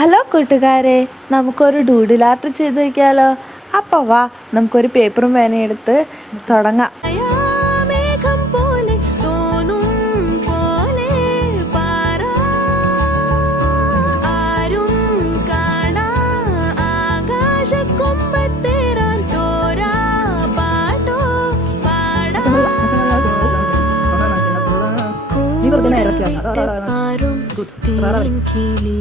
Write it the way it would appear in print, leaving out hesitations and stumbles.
Hello കൂട്ടുകാരെ, നമുക്കൊരു doodle art ചെയ്ത് വയ്ക്കാലോ. അപ്പോൾ വാ, നമുക്കൊരു പേപ്പറും പേനയും എടുത്ത് തുടങ്ങാം. കിളി